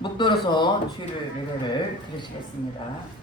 묵도로서 주일 예배를 드리시겠습니다.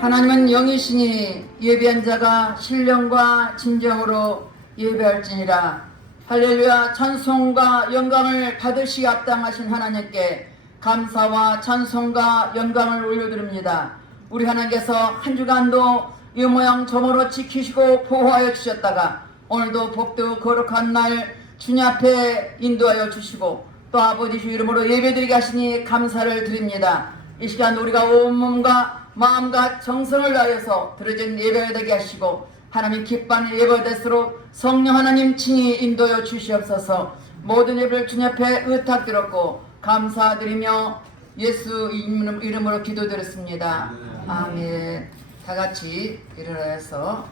하나님은 영이시니 예배한 자가 신령과 진정으로 예배할지니라. 할렐루야. 찬송과 영광을 받으시기 합당하신 하나님께 감사와 찬송과 영광을 올려드립니다. 우리 하나님께서 한 주간도 이 모양 저모로 지키시고 보호하여 주셨다가 오늘도 복도 거룩한 날 주님 앞에 인도하여 주시고 또 아버지 주 이름으로 예배드리게 하시니 감사를 드립니다. 이 시간 우리가 온몸과 마음과 정성을 다하여서 드려진 예배가 되게 하시고 하나님 기뻐하는 예배가 될수록 성령 하나님 친히 인도하여 주시옵소서. 모든 예배를 주님 앞에 의탁드렸고 감사드리며 예수 이름으로 기도드렸습니다. 아멘. 다같이 일어나서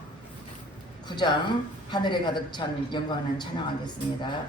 9장 하늘에 가득 찬 영광을 찬양하겠습니다.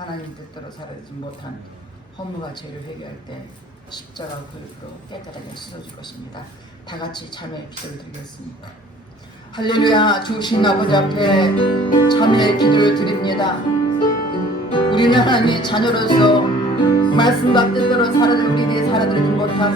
하나님 뜻대로 살아지 못한 허물과 죄를 회개할 때 십자가 보혈로 깨끗하게 씻어줄 것입니다. 다 같이 참여의 기도를 드리겠습니다. 할렐루야. 주신 아버지 앞에 참여의 기도를 드립니다. 우리는 하나님의 자녀로서 말씀과 뜻대로 살아들 우리들이 살아들지 못한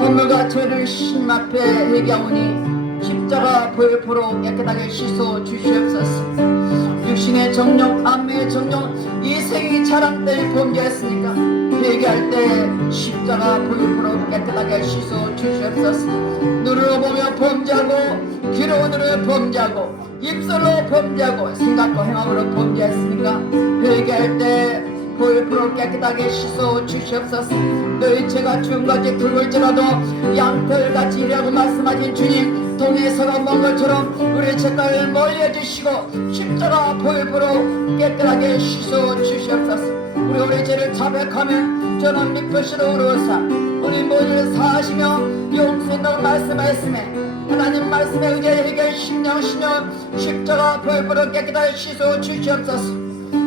허물과 죄를 주님 앞에 회개하오니 십자가 보혈포로 깨끗하게 씻어 주시옵소서. 육신의 정욕, 안매의 정욕, 이생의 자랑 때문에 범죄했으니까 회개할 때 십자가 보혈포로 깨끗하게 씻어 주시옵소서. 눈으로 보며 범죄하고 귀로 들으며 범죄하고 입술로 범죄하고 생각과 행함으로 범죄했으니까 회개할 때 보혈포로 깨끗하게 씻어 주시옵소서. 너희 죄가 주음같이 붉을지라도 양털같이 이라고 말씀하신 주님, 동에서가 먼 것처럼 우리의 죄가를 멀리해 주시고 십자가 보혈포로 깨끗하게 씻어 주시옵소서. 우리 죄를 자백하면 저는 미표시로 우러사 우리 모두를 사하시며 용서한다고 말씀하였음에 하나님 말씀에 의지하여 해결 심령 십자가 보혈포로 깨끗하게 씻어 주시옵소서.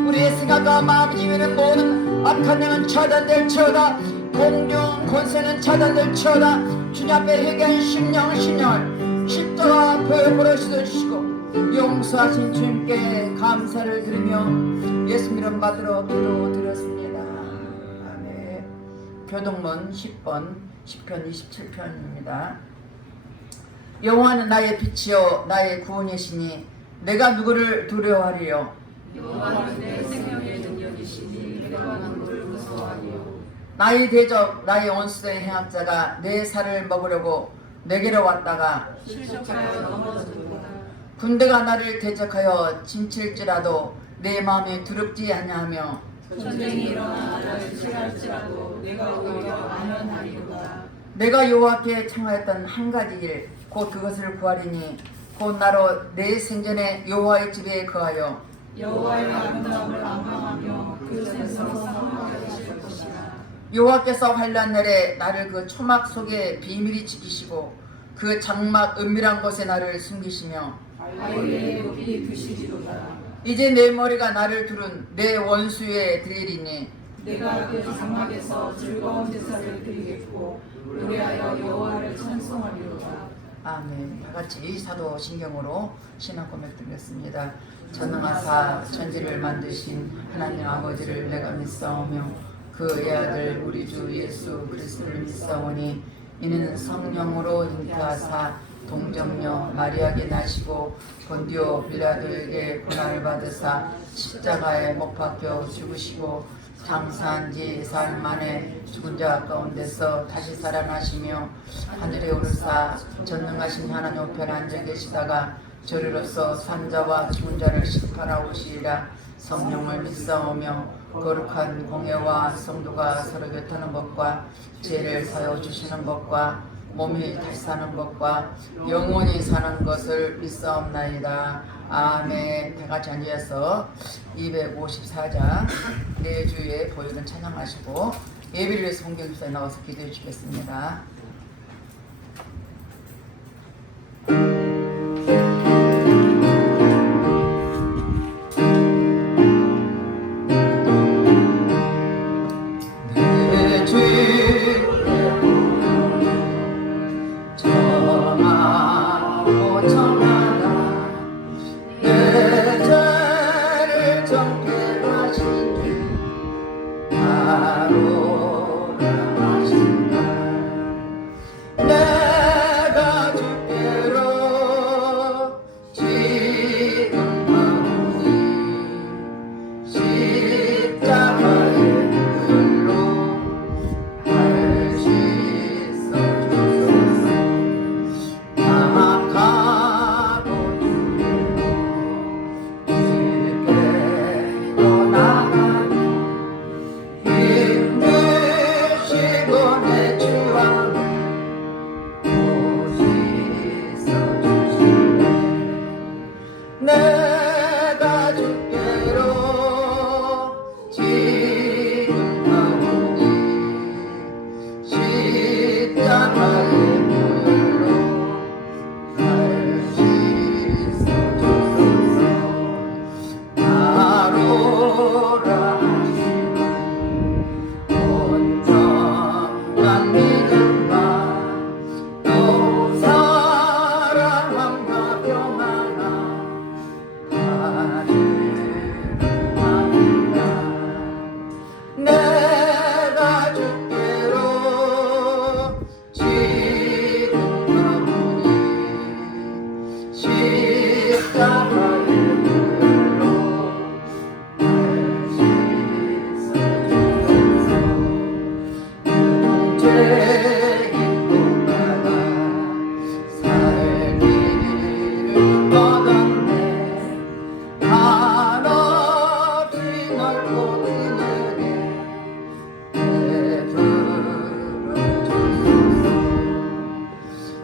우리의 생각과 마음 지위는 모든 악한 영은 차단될지어다. 공중 권세는 차단될지어다. 주님 앞에 회개한 심령을 십자가 보혈포로 씻어주시고 용서하신 주님께 감사를 드리며 예수 이름 받들어 기도드렸습니다. 아멘. 교동문 10번 10편 27편입니다. 여호와는 나의 빛이요 나의 구원이시니 내가 누구를 두려워하리요. 여호와는 내 생명의 능력이시니 내가 누구를 무서워하리요. 나의 대적 나의 원수의 행악자가 내 살을 먹으려고 내게로 왔다가 실족하여 넘어졌도다. 군대가 나를 대적하여 진칠지라도 내 마음이 두렵지 아니하며 전쟁이 일어나 나를 취할지라도 내가 오히려 안연하리로다. 내가 여호와께 청하였던 한 가지 일 곧 그것을 구하리니 곧 나로 내 생전에 여호와의 집에 거하여 여호와의 아름다움을 am망하며 그 전에서 성하게 하실 것이라. 여호와께서 환난 날에 나를 그 초막 속에 비밀히 지키시고 그 장막 은밀한 곳에 나를 숨기시며 아이의 높이 두시리로다. 이제 내 머리가 나를 두른 내 원수에 드리리니 내가 그 장막에서 즐거운 제사를 드리겠고 노래하여 여호와를 찬송하리로다. 아멘. 다같이 사도신경으로 신앙 고백 드리겠습니다. 전능하사 천지를 만드신 하나님 아버지를 내가 믿사오며 그 애아들 우리 주 예수 그리스도를 믿사오니 이는 성령으로 잉태하사 동정녀 마리아에게 나시고 본디오 빌라도에게 고난을 받으사 십자가에 못 박혀 죽으시고 장사한 지 사흘 만에 죽은 자 가운데서 다시 살아나시며 하늘에 오르사 전능하신 하나님 우편에 앉아 계시다가 저리로서 산자와 죽은 자를 심판하오시리라. 성령을 믿사오며 거룩한 공예와 성도가 서로 곁하는 법과 죄를 사여 주시는 법과 몸이 다시 사는 것과 영원히 사는 것을 믿사옵나이다. 아멘. 다같이 앉아서 254장 내 주의 보혈은 찬양하시고 예배를 위해서 성경집사에 나와서 기도해 주겠습니다.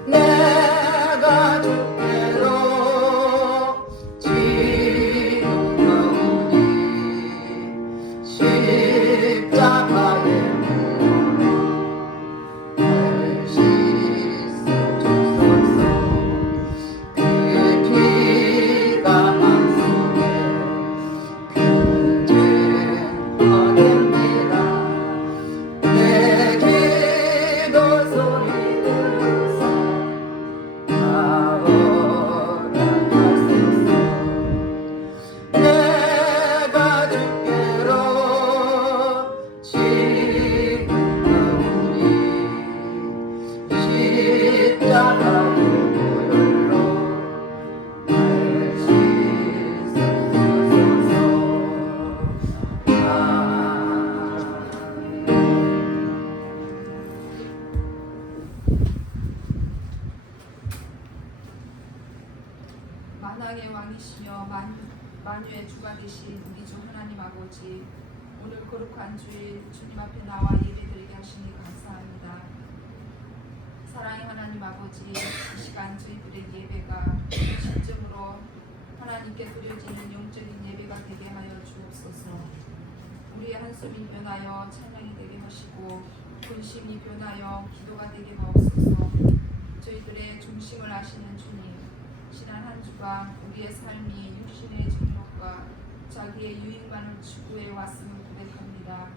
내가 주께로 지우니 십자가에 날 씻어주소서. 그 피가 맘속에 그제 얻습니다. 내 기도 소리 들으사 나오라하소서. 내가 주께로 지우니 십자가의 보혈로 날 씻어주소서. 만왕의 왕이시며 만유의 주가 되신 우리 주 하나님 아버지, 오늘 거룩한 주일 주님 앞에 나와 예배드리게 하시니 감사합니다. 사랑의 하나님 아버지, 이 시간 저희들의 예배가 진정으로 하나님께 드려지는 영적인 예배가 되게 하여 주옵소서. 우리의 한숨이 변하여 찬양이 되게 하시고 근심이 변하여 기도가 되게 하옵소서. 저희들의 중심을 아시는 주님, 지난 한 주간 우리의 삶이 육신의 정욕과 자기의 유익만을 추구해 왔음을 고백합니다.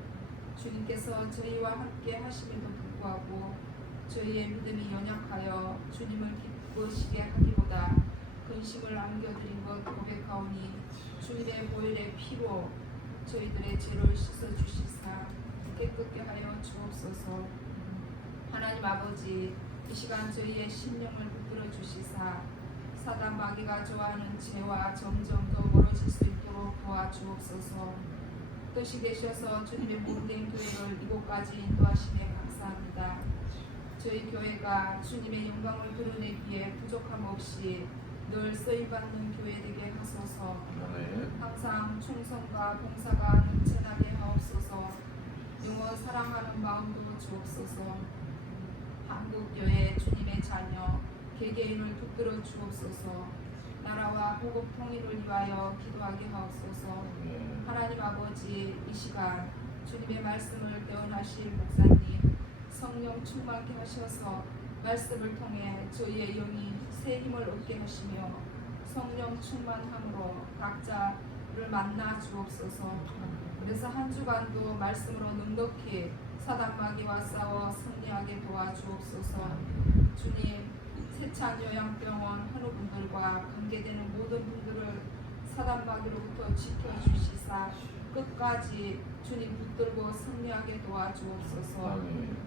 주님께서 저희와 함께 하심에도 불구하고 저희의 믿음이 연약하여 주님을 기쁘시게 하기보다 근심을 안겨드린 것 고백하오니 주님의 보혈의 피로 저희들의 죄를 씻어주시사 깨끗게 하여 주옵소서. 하나님 아버지, 이 시간 저희의 심령을 붙들어 주시사 사단 마귀가 좋아하는 죄와 점점 더 멀어질 수 있도록 도와주옵소서. 뜻이 되셔서 주님의 모든 교회를 이곳까지 인도하시네 감사합니다. 저희 교회가 주님의 영광을 드러내기에 부족함 없이 늘 쓰임받는 교회 되게 하소서. 항상 충성과 봉사가 넘쳐나게 하옵소서. 영원 사랑하는 마음도 주옵소서. 한국교회 주님의 자녀 개개인을 붙들어 주옵소서. 나라와 호국 통일을 위하여 기도하게 하옵소서. 하나님 아버지, 이 시간 주님의 말씀을 대언하실 목사님 성령 충만케 하셔서 말씀을 통해 저희의 영이 새 힘을 얻게 하시며 성령 충만함으로 각자를 만나 주옵소서. 그래서 한 주간도 말씀으로 넉넉히 사단 마귀와 싸워 승리하게 도와주옵소서. 주님, 세찬 요양병원 한우분들과 관계되는 모든 분들을 사단 마귀로부터 지켜주시사 끝까지 주님 붙들고 승리하게 도와주옵소서.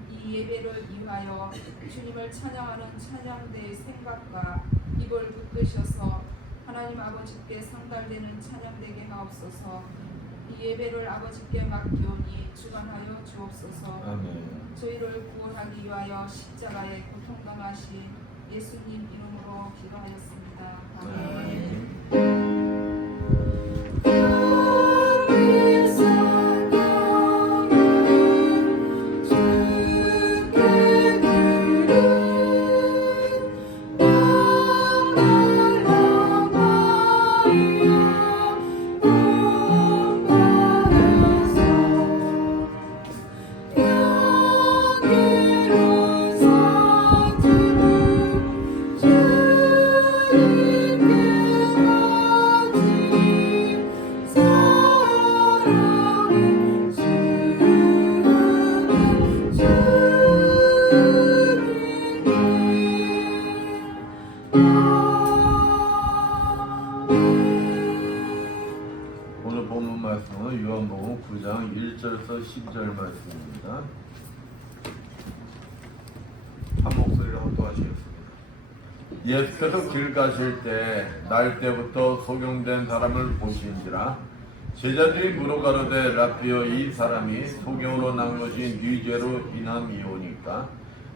이 예배를 위하여 주님을 찬양하는 찬양대의 생각과 입을 붙드셔서 하나님 아버지께 상달되는 찬양되게 하옵소서. 이 예배를 아버지께 맡기오니 주관하여 주옵소서. 저희를 구원하기 위하여 십자가에 고통당하신 예수님 이름으로 기도하였습니다. 아멘. 오늘 본문 말씀은 요한복음 9장 1절에서 10절 말씀입니다. 한 목소리로 합독하시겠습니다. 예수께서 길 가실 때 날 때부터 소경된 사람을 보신지라. 제자들이 물어가로되 라피여, 이 사람이 소경으로 난 것이 네 죄로 인함이오니까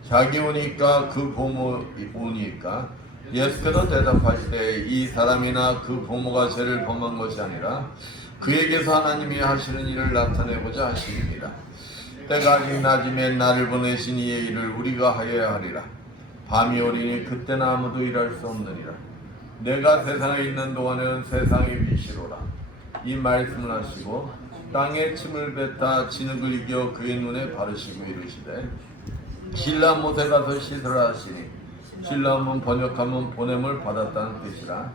자기 오니까 그 고모 오니까? 예수께서 대답하시되 이 사람이나 그 고모가 죄를 범한 것이 아니라 그에게서 하나님이 하시는 일을 나타내고자 하시니라. 때가 아직 낮음에 나를 보내신 이의 일을 우리가 하여야 하리라. 밤이 오리니 그때는 아무도 일할 수 없느니라. 내가 세상에 있는 동안에는 세상의 빛이로라. 이 말씀을 하시고 땅에 침을 뱉아 진흙을 이겨 그의 눈에 바르시고 이르시되 신라 못에 가서 씻으라 하시니 신라면 번역하면 보냄을 받았다는 뜻이라.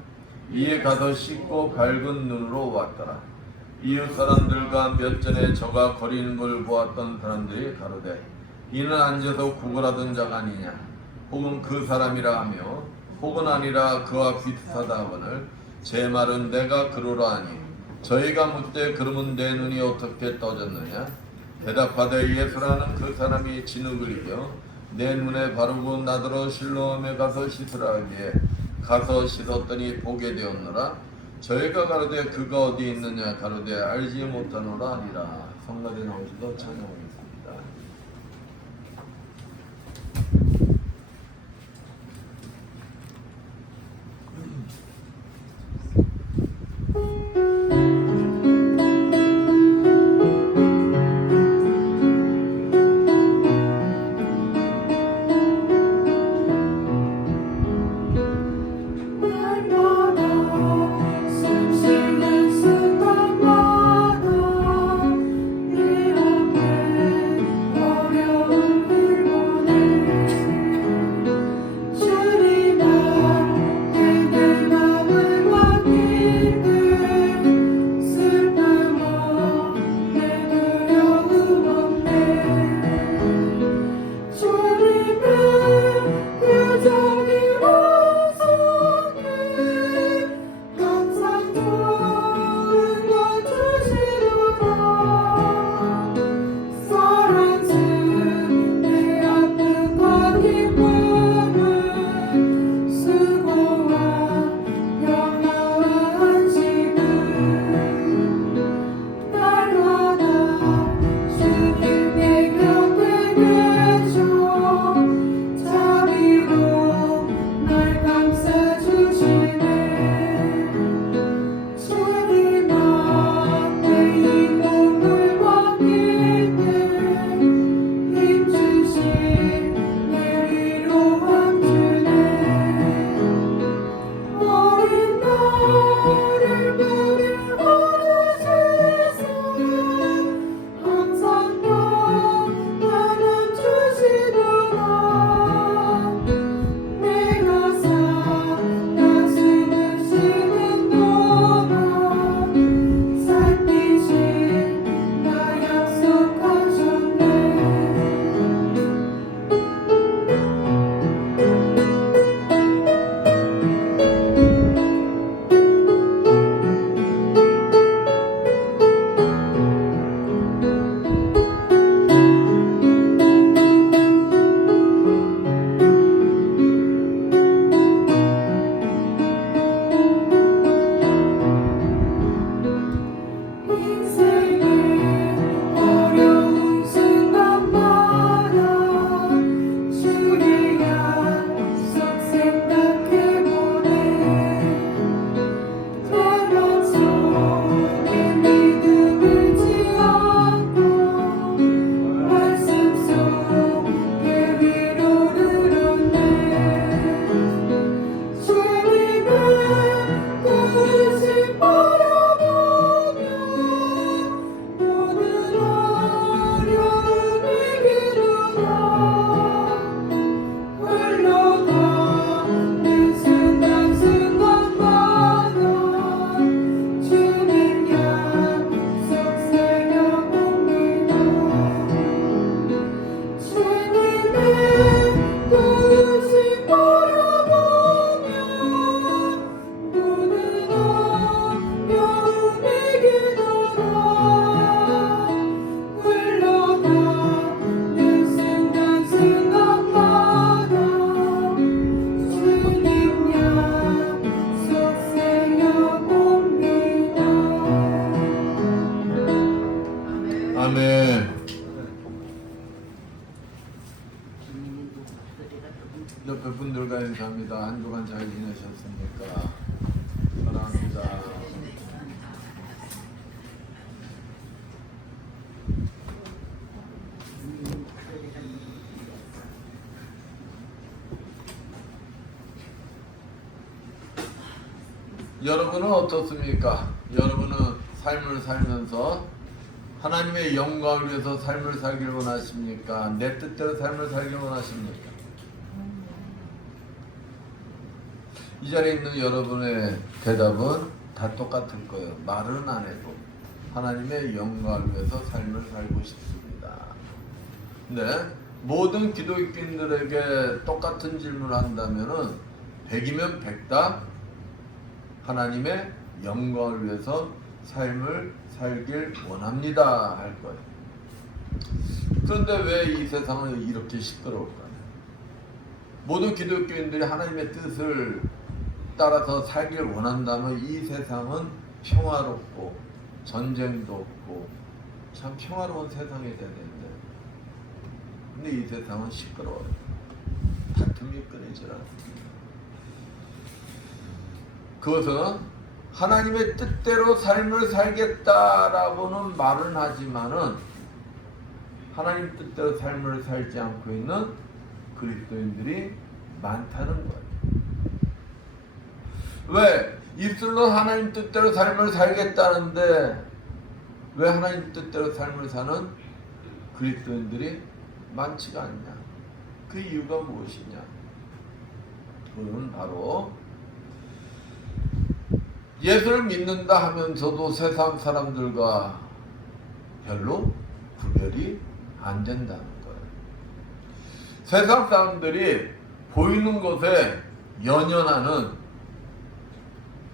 이에 가서 씻고 밝은 눈으로 왔더라. 이웃 사람들과 몇 전에 저가 거리는 걸 보았던 사람들이 가로되 이는 앉아서 구걸하던 자가 아니냐 혹은 그 사람이라 하며 혹은 아니라 그와 비슷하다 하거늘 제 말은 내가 그러라 하니 저희가 묻되 그러면 내 눈이 어떻게 떠졌느냐 대답하되 예수라는 그 사람이 진흙을 이겨 내 눈에 바르고 나더러 실로암에 가서 씻으라 하기에 가서 씻었더니 보게 되었노라. 저희가 가로되 그가 어디 있느냐 가로되 알지 못하노라 하니라. 성가대 나오셔서 찬양하겠습니다. 옆에 분들과 인사합니다. 한 주간 잘 지내셨습니까? 사랑합니다. 여러분은 어떻습니까? 여러분은 삶을 살면서 하나님의 영광을 위해서 삶을 살길 원하십니까? 내 뜻대로 삶을 살길 원하십니까? 이 자리에 있는 여러분의 대답은 다 똑같을 거예요. 말은 안 해도 하나님의 영광을 위해서 삶을 살고 싶습니다. 근데 모든 기독교인들에게 똑같은 질문을 한다면은 100이면 100다 하나님의 영광을 위해서 삶을 살길 원합니다 할 거예요. 그런데 왜 이 세상은 이렇게 시끄러울까요? 모든 기독교인들이 하나님의 뜻을 따라서 살길 원한다면 이 세상은 평화롭고 전쟁도 없고 참 평화로운 세상이 돼야 되는데, 근데 이 세상은 시끄러워요. 다툼이 끊이질 않습니다. 그것은 하나님의 뜻대로 삶을 살겠다라고는 말은 하지만은 하나님 뜻대로 삶을 살지 않고 있는 그리스도인들이 많다는 거예요. 왜? 입술로 하나님 뜻대로 삶을 살겠다는데 왜 하나님 뜻대로 삶을 사는 그리스도인들이 많지가 않냐? 그 이유가 무엇이냐? 그건 바로 예수를 믿는다 하면서도 세상 사람들과 별로 구별이 안 된다는 거예요. 세상 사람들이 보이는 것에 연연하는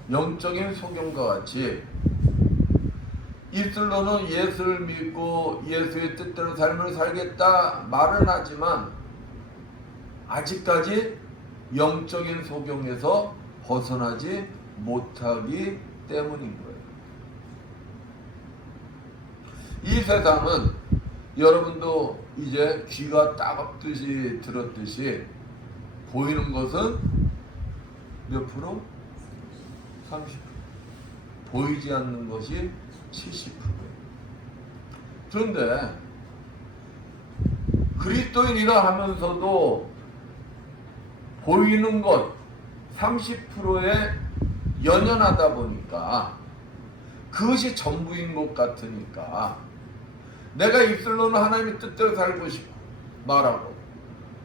영적인 소경과 같이 입술로는 예수를 믿고 예수의 뜻대로 삶을 살겠다 말은 하지만 아직까지 영적인 소경에서 벗어나지 못하기 때문인 거예요. 이 세상은 여러분도 이제 귀가 따갑듯이 들었듯이 보이는 것은 몇 프로? 30%. 보이지 않는 것이 70%예요. 그런데 그리스도인이라 하면서도 보이는 것 30%에 연연하다 보니까 그것이 전부인 것 같으니까 내가 입술로는 하나님의 뜻대로 살고 싶고 말하고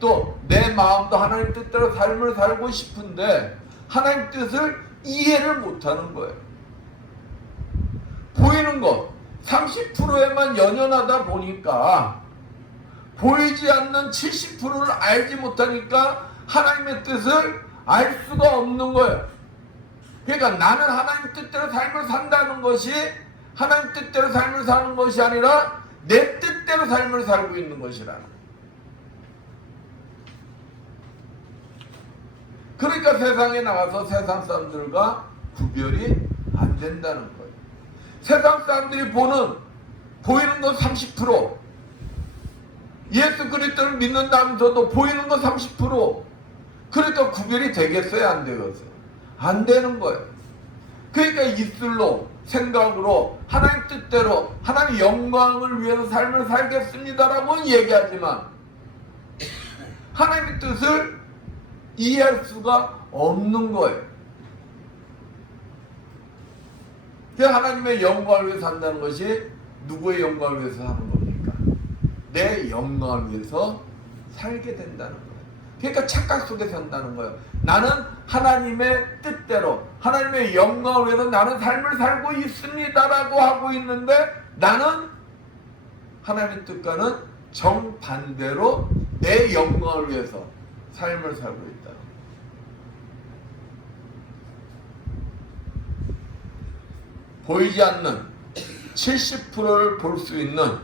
또 내 마음도 하나님 뜻대로 삶을 살고 싶은데 하나님 뜻을 이해를 못하는 거예요. 보이는 것 30%에만 연연하다 보니까 보이지 않는 70%를 알지 못하니까 하나님의 뜻을 알 수가 없는 거예요. 그러니까 나는 하나님 뜻대로 삶을 산다는 것이 하나님 뜻대로 삶을 사는 것이 아니라 내 뜻대로 삶을 살고 있는 것이라는. 그러니까 세상에 나가서 세상 사람들과 구별이 안 된다는 거예요. 세상 사람들이 보이는 건 30%, 예수 그리스도를 믿는다면서도 보이는 건 30%. 그러니까 구별이 되겠어요, 안 되겠어요? 안 되는 거예요. 그러니까 입술로 생각으로 하나님 뜻대로 하나님 영광을 위해서 삶을 살겠습니다라고 얘기하지만 하나님의 뜻을 이해할 수가 없는 거예요. 하나님의 영광을 위해서 산다는 것이 누구의 영광을 위해서 사는 겁니까? 내 영광을 위해서 살게 된다는 거예요. 그러니까 착각 속에 산다는 거예요. 나는 하나님의 뜻대로 하나님의 영광을 위해서 나는 삶을 살고 있습니다라고 하고 있는데 나는 하나님의 뜻과는 정반대로 내 영광을 위해서 삶을 살고 있다. 보이지 않는 70%를 볼 수 있는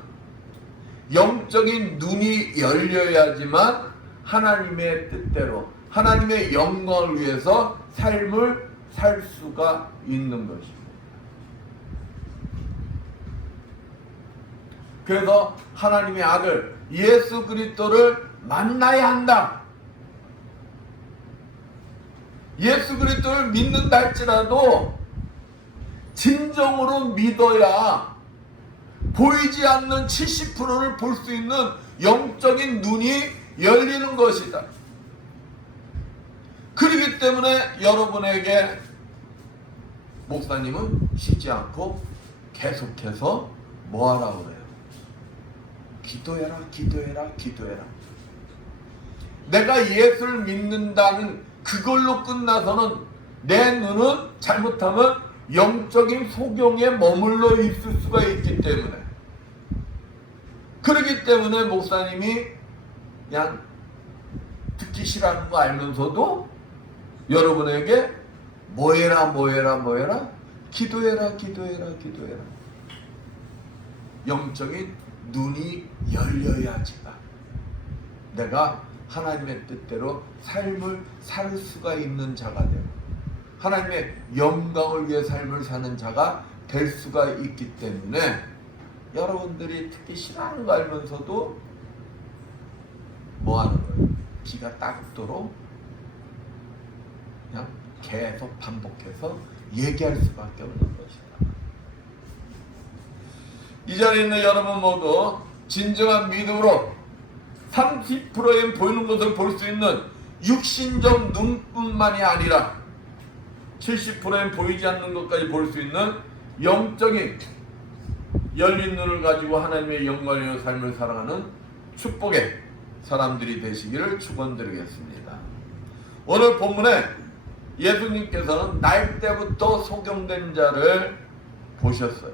영적인 눈이 열려야지만 하나님의 뜻대로 하나님의 영광을 위해서 삶을 살 수가 있는 것입니다. 그래서 하나님의 아들 예수 그리스도를 만나야 한다. 예수 그리스도를 믿는다 할지라도 진정으로 믿어야 보이지 않는 70%를 볼 수 있는 영적인 눈이 열리는 것이다. 그렇기 때문에 여러분에게 목사님은 쉬지 않고 계속해서 뭐하라 그래요? 기도해라, 기도해라, 기도해라. 내가 예수를 믿는다는 그걸로 끝나서는 내 눈은 잘못하면 영적인 소경에 머물러 있을 수가 있기 때문에, 그렇기 때문에 목사님이 그냥 듣기 싫어하는 거 알면서도 여러분에게 뭐해라 뭐해라 뭐해라, 기도해라 기도해라 기도해라. 영적인 눈이 열려야지가 내가 하나님의 뜻대로 삶을 살 수가 있는 자가 되고 하나님의 영광을 위해 삶을 사는 자가 될 수가 있기 때문에, 여러분들이 듣기 싫어하는 거 알면서도 뭐 하는 거예요? 기가 따갑도록 그냥 계속 반복해서 얘기할 수밖에 없는 것이다. 이 자리에 있는 여러분 모두 진정한 믿음으로 30%에 보이는 것을 볼 수 있는 육신적 눈뿐만이 아니라 70%에 보이지 않는 것까지 볼 수 있는 영적인 열린 눈을 가지고 하나님의 영광의 삶을 살아가는 축복의 사람들이 되시기를 축원드리겠습니다. 오늘 본문에 예수님께서는 날 때부터 소경된 자를 보셨어요.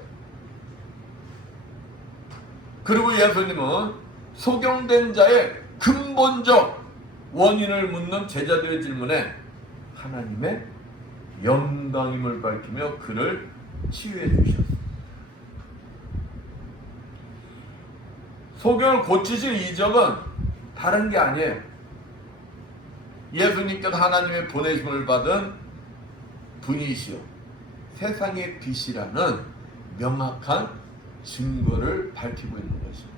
그리고 예수님은 소경된 자의 근본적 원인을 묻는 제자들의 질문에 하나님의 영광임을 밝히며 그를 치유해 주셨어요. 소경을 고치실 이적은 다른 게 아니에요. 예수님께서 하나님의 보내심을 받은 분이시오 세상의 빛이라는 명확한 증거를 밝히고 있는 것입니다.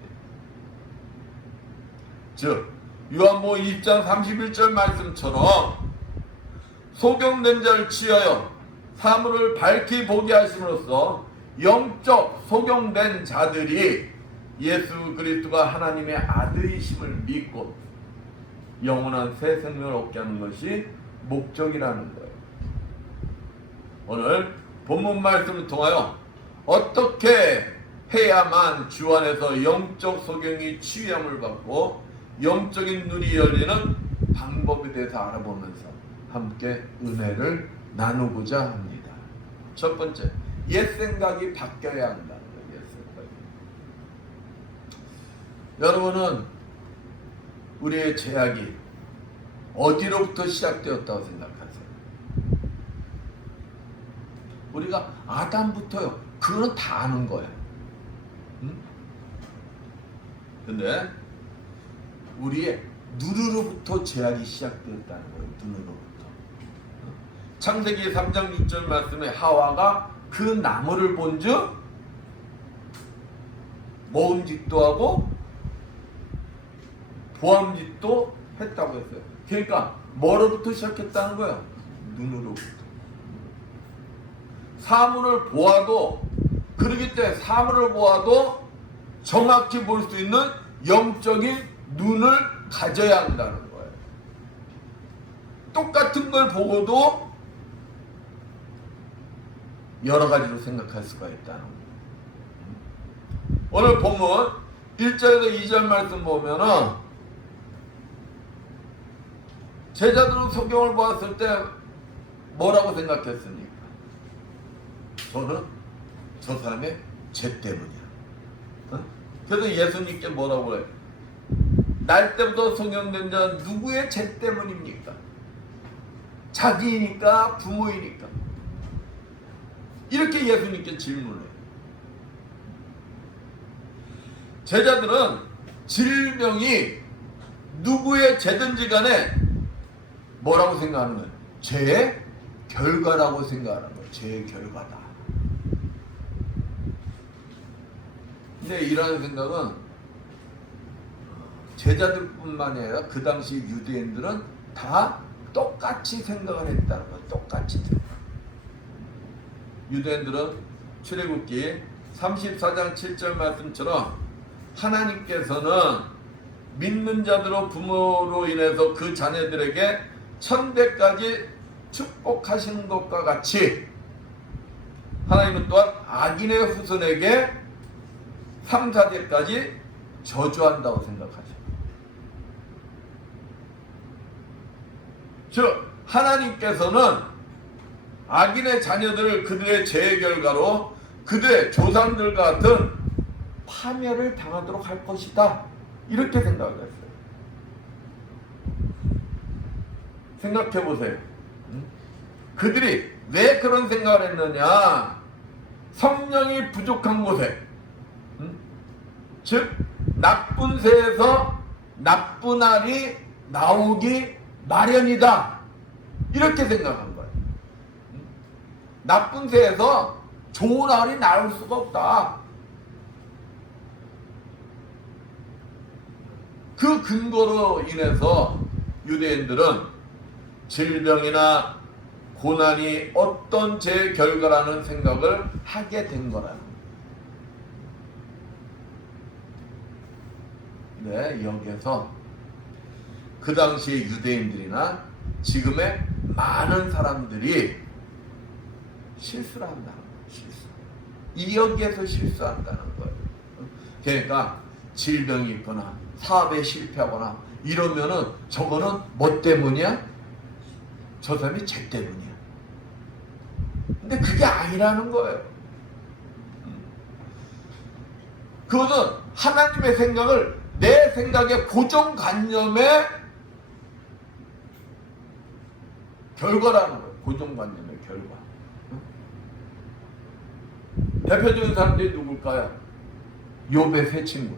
즉 요한복음 20장 31절 말씀처럼 소경된 자를 치하여 사물을 밝히 보게 하심으로써 영적 소경된 자들이 예수 그리스도가 하나님의 아들이심을 믿고 영원한 새 생명을 얻게 하는 것이 목적이라는 거예요. 오늘 본문 말씀을 통하여 어떻게 해야만 주 안에서 영적 소경이 치유함을 받고 영적인 눈이 열리는 방법에 대해서 알아보면서 함께 은혜를 나누고자 합니다. 첫 번째, 옛 생각이 바뀌어야 한다는 거예요. 옛 생각이. 여러분은 우리의 죄악이 어디로부터 시작되었다고 생각하세요? 우리가 아담부터요. 그거는 다 아는 거예요. 근데 우리의 눈으로부터 죄악이 시작되었다는 거예요. 눈으로부터. 창세기 3장 6절 말씀에 하와가 그 나무를 본즉 먹음직도 하고 보암직도 했다고 했어요. 그러니까 뭐로부터 시작했다는 거예요? 눈으로부터. 사물을 보아도, 그러기 때문에 사물을 보아도 정확히 볼 수 있는 영적인 눈을 가져야 한다는 거예요. 똑같은 걸 보고도 여러 가지로 생각할 수가 있다는 거예요. 오늘 본문 1절에서 2절 말씀 보면은 제자들은 성경을 보았을 때 뭐라고 생각했습니까? 저는 저 사람의 죄 때문이야. 그래서 예수님께 뭐라고 해요? 날 때부터 소경된 자 누구의 죄 때문입니까? 자기이니까 부모이니까? 이렇게 예수님께 질문해요. 제자들은 질명이 누구의 죄든지 간에 뭐라고 생각하는 거예요? 죄의 결과라고 생각하는 거예요. 죄의 결과다. 근데 이런 생각은 제자들뿐만 아니라 그 당시 유대인들은 다 똑같이 생각을 했다는 거예요. 똑같이. 유대인들은 출애굽기 34장 7절 말씀처럼 하나님께서는 믿는 자들로 부모로 인해서 그 자녀들에게 천대까지 축복하시는 것과 같이 하나님은 또한 악인의 후손에게 3, 4대까지 저주한다고 생각하죠. 즉 하나님께서는 악인의 자녀들을 그들의 죄의 결과로 그들의 조상들과 같은 파멸을 당하도록 할 것이다, 이렇게 생각을 했어요. 생각해 보세요. 그들이 왜 그런 생각을 했느냐? 성령이 부족한 곳에, 즉 나쁜 새에서 나쁜 알이 나오기 마련이다, 이렇게 생각한 거예요. 나쁜 새에서 좋은 알이 나올 수가 없다. 그 근거로 인해서 유대인들은 질병이나 고난이 어떤 죄의 결과라는 생각을 하게 된 거라는 거예요. 네, 여기에서 그 당시의 유대인들이나 지금의 많은 사람들이 실수를 한다는 거예요. 실수. 여기에서 실수한다는 거예요. 그러니까 질병이 있거나 사업에 실패하거나 이러면은 저거는 뭐 때문이야? 저 사람이 죄 때문이야. 근데 그게 아니라는 거예요. 그것은 하나님의 생각을 내 생각의 고정관념의 결과라는 거예요. 고정관념의 결과. 대표적인 사람들이 누굴까요? 욥의 세 친구.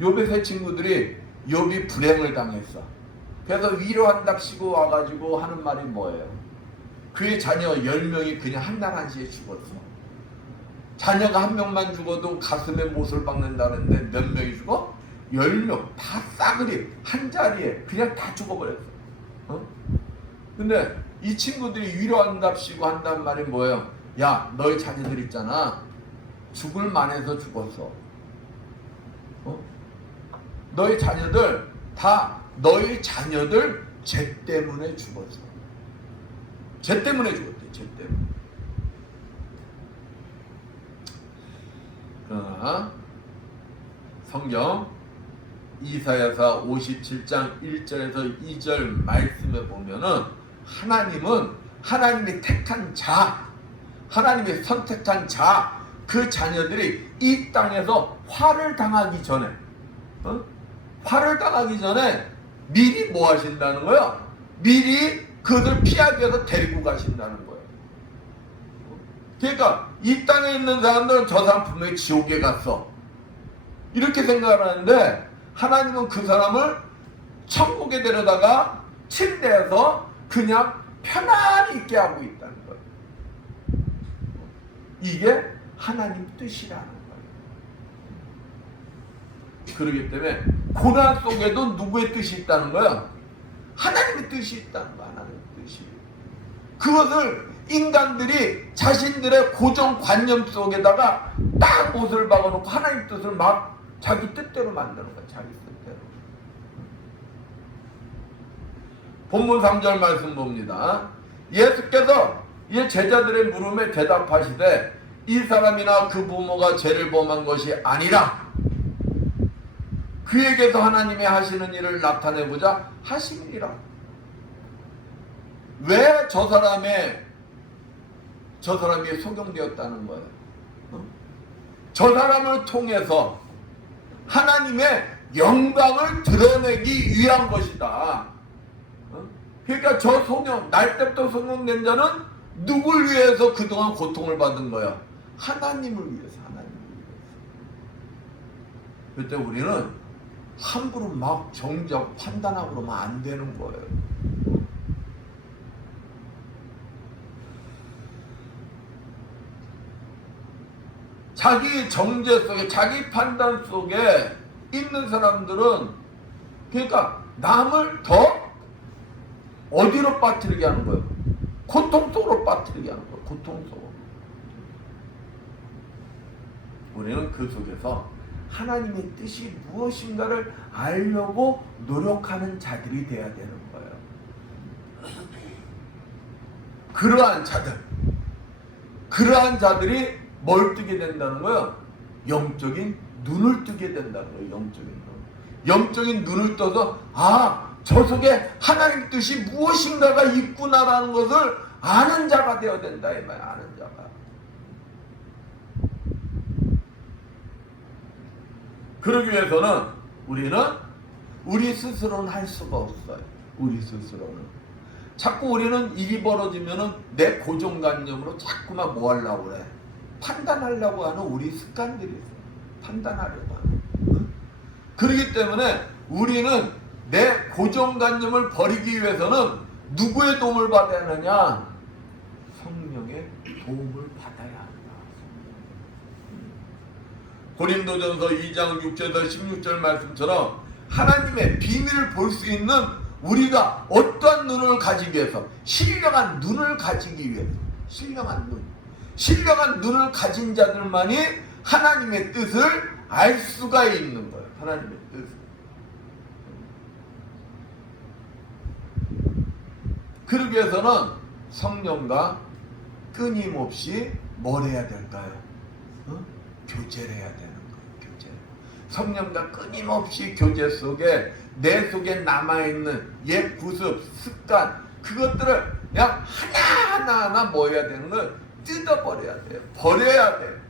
욥의 세 친구들이 욥이 불행을 당했어. 그래서 위로한답시고 와가지고 하는 말이 뭐예요? 그의 자녀 10명이 그냥 한날 한시에 죽었어. 자녀가 한 명만 죽어도 가슴에 못을 박는다는데 몇 명이 죽어? 10명. 다 싸그리 한 자리에 그냥 다 죽어버렸어. 근데 이 친구들이 위로한답시고 한단 말이 뭐예요? 야, 너희 자녀들 있잖아. 죽을 만해서 죽었어. 너희 자녀들 다 너희 자녀들 죄 때문에 죽었어. 죄 때문에 죽었대. 죄 때문에. 그러나 성경 이사야서 57장 1절에서 2절 말씀에 보면은 하나님은 하나님이 택한 자, 하나님이 선택한 자, 그 자녀들이 이 땅에서 화를 당하기 전에, 화를 당하기 전에 미리 뭐 하신다는 거예요? 미리 그들 피하기 위해서 데리고 가신다는 거예요. 그러니까 이 땅에 있는 사람들은 저 사람 분명히 지옥에 갔어, 이렇게 생각을 하는데 하나님은 그 사람을 천국에 데려다가 침대에서 그냥 편안히 있게 하고 있다는 거예요. 이게 하나님 뜻이라는 거예요. 그렇기 때문에 고난 속에도 누구의 뜻이 있다는 거야? 하나님의 뜻이 있다는 거야. 하나님의 뜻이. 그것을 인간들이 자신들의 고정관념 속에다가 딱 못을 박아놓고 하나님 뜻을 막 자기 뜻대로 만드는 거야. 자기 뜻대로. 본문 3절 말씀 봅니다. 예수께서 이 제자들의 물음에 대답하시되 이 사람이나 그 부모가 죄를 범한 것이 아니라 그에게서 하나님이 하시는 일을 나타내보자 하심이니라. 왜 저 사람이 소경되었다는 거예요? 저 사람을 통해서 하나님의 영광을 드러내기 위한 것이다. 그러니까 저 소경, 날 때부터 소경된 자는 누굴 위해서 그동안 고통을 받은 거야? 하나님을 위해서, 하나님을 위해서. 그때 우리는 함부로 막 정적 판단하고 그러면 안 되는 거예요. 자기 정죄 속에, 자기 판단 속에 있는 사람들은 그러니까 남을 더 어디로 빠뜨리게 하는 거예요? 고통 속으로 빠뜨리게 하는 거예요. 고통 속으로. 우리는 그 속에서 하나님의 뜻이 무엇인가를 알려고 노력하는 자들이 돼야 되는 거예요. 그러한 자들, 그러한 자들이 뭘 뜨게 된다는 거예요? 영적인 눈을 뜨게 된다는 거예요. 영적인 눈. 영적인 눈을 떠서 저 속에 하나님 뜻이 무엇인가가 있구나라는 것을 아는 자가 되어야 된다 이 말이야. 아는 자가. 그러기 위해서는 우리는 우리 스스로는 할 수가 없어요. 우리 스스로는. 자꾸 우리는 일이 벌어지면은 내 고정관념으로 자꾸만 뭐 하려고 그래? 판단하려고 하는 우리 습관들이 있어요. 판단하려고 하는. 응? 그렇기 때문에 우리는 내 고정관념을 버리기 위해서는 누구의 도움을 받아야 하느냐? 성령의 도움을 받아야 한다. 고린도전서 2장 6절에서 16절 말씀처럼 하나님의 비밀을 볼 수 있는 우리가 어떠한 눈을 가지기 위해서, 신령한 눈을 가지기 위해서, 신령한 눈을 가진 자들만이 하나님의 뜻을 알 수가 있는 거예요. 하나님의 뜻을. 그러기 위해서는 성령과 끊임없이 뭘 해야 될까요? 교제를 해야 되는 거예요. 교제. 성령과 끊임없이 교제 속에 내 속에 남아있는 옛 구습, 습관, 그것들을 그냥 하나하나 뭐 해야 되는 걸 뜯어버려야 돼요. 버려야 돼요.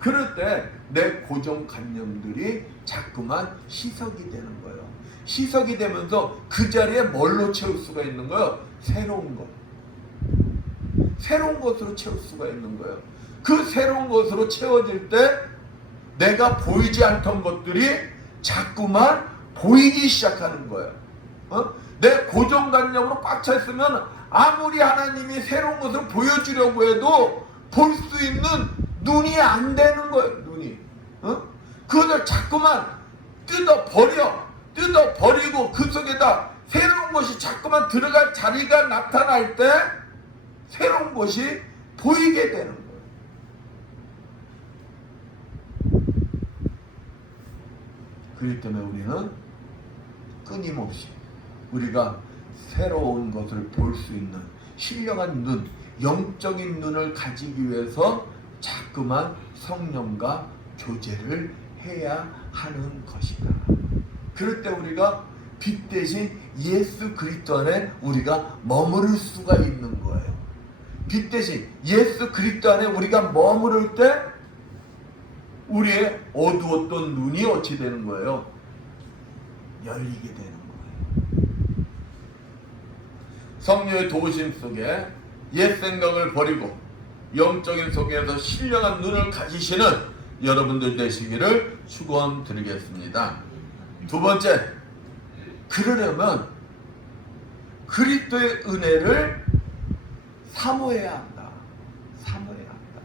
그럴 때 내 고정관념들이 자꾸만 희석이 되는 거예요. 희석이 되면서 그 자리에 뭘로 채울 수가 있는 거예요? 새로운 것. 새로운 것으로 채울 수가 있는 거예요. 그 새로운 것으로 채워질 때 내가 보이지 않던 것들이 자꾸만 보이기 시작하는 거예요. 내 고정관념으로 꽉 차 있으면 아무리 하나님이 새로운 것을 보여주려고 해도 볼 수 있는 눈이 안 되는 거예요. 눈이. 그것을 자꾸만 뜯어버리고 그 속에다 새로운 것이 자꾸만 들어갈 자리가 나타날 때 새로운 것이 보이게 되는 거예요. 그렇기 때문에 우리는 끊임없이 우리가 새로운 것을 볼 수 있는 신령한 눈, 영적인 눈을 가지기 위해서 자꾸만 성령과 교제를 해야 하는 것이다. 그럴 때 우리가 빛 대신 예수 그리스도 안에 우리가 머무를 수가 있는 거예요. 빛 대신 예수 그리스도 안에 우리가 머무를 때 우리의 어두웠던 눈이 어찌 되는 거예요? 열리게 되는 거예요. 성령의 도우심 속에 옛 생각을 버리고 영적인 속에서 신령한 눈을 가지시는 여러분들 되시기를 축원드리겠습니다. 두 번째, 그러려면 그리스도의 은혜를 사모해야 한다. 사모해야 한다.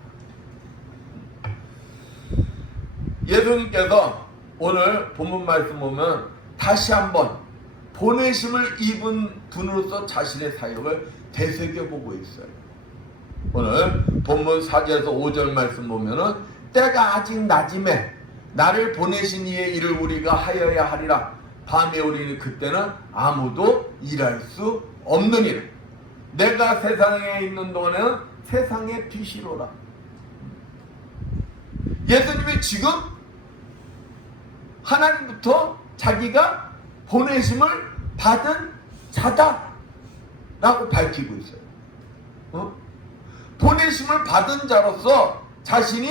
예수님께서 오늘 본문 말씀 보면 다시 한번 보내심을 입은 분으로서 자신의 사역을 되새겨보고 있어요. 오늘 본문 4절에서 5절 말씀 보면은 때가 아직 낮임에 나를 보내신 이의 일을 우리가 하여야 하리라. 밤에 우리는 그때는 아무도 일할 수 없느니라. 내가 세상에 있는 동안에는 세상의 빛이로라. 예수님이 지금 하나님부터 자기가 보내심을 받은 자다라고 밝히고 있어요. 보내심을 받은 자로서 자신이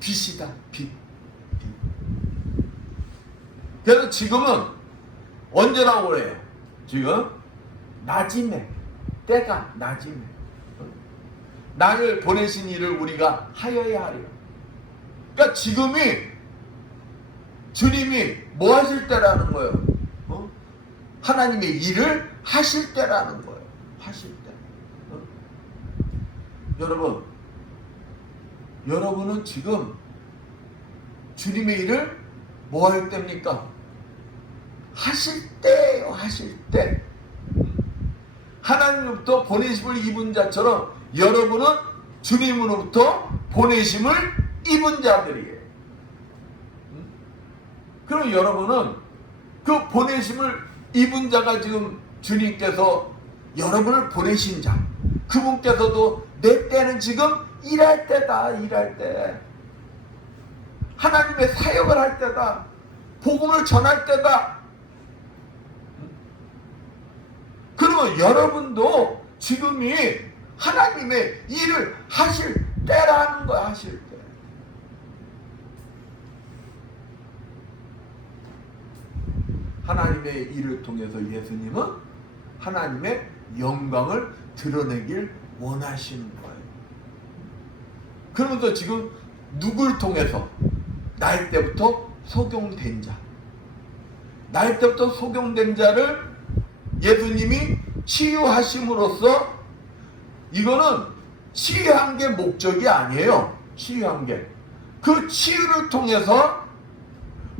빛이다. 빛. 그래서 지금은 언제라고 그래요? 지금 낮임에, 때가 낮임에 나를 보내신 일을 우리가 하여야 하리라. 그러니까 지금이 주님이 뭐 하실 때라는 거예요? 하나님의 일을 하실 때라는 거예요. 하실 때. 여러분은 지금 주님의 일을 뭐 할 때입니까? 하실 때예요. 하실 때. 하나님으로부터 보내심을 입은 자처럼 여러분은 주님으로부터 보내심을 입은 자들이에요. 그럼 여러분은 그 보내심을 입은 자가 지금 주님께서 여러분을 보내신 자, 그분께서도 내 때는 지금 일할 때다. 일할 때. 하나님의 사역을 할 때다. 복음을 전할 때다. 그러면 여러분도 지금이 하나님의 일을 하실 때라는 거야. 하실 때. 하나님의 일을 통해서 예수님은 하나님의 영광을 드러내길 원하시는 거예요. 그러면서 지금 누굴 통해서? 날 때부터 소경된 자. 날 때부터 소경된 자를 예수님이 치유하심으로써, 이거는 치유한 게 목적이 아니에요. 치유한 게. 그 치유를 통해서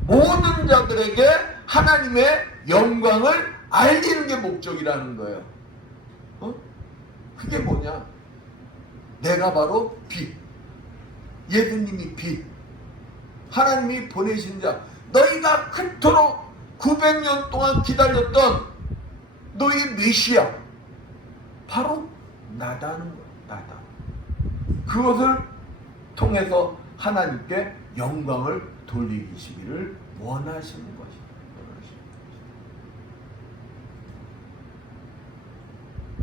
모든 자들에게 하나님의 영광을 알리는 게 목적이라는 거예요. 그게 뭐냐? 내가 바로 빛. 예수님이 빛. 하나님이 보내신 자. 너희가 그토록 900년 동안 기다렸던 너희 메시아. 바로 나다는 거야. 나다. 그것을 통해서 하나님께 영광을 돌리시기를 원하시는 것입니다.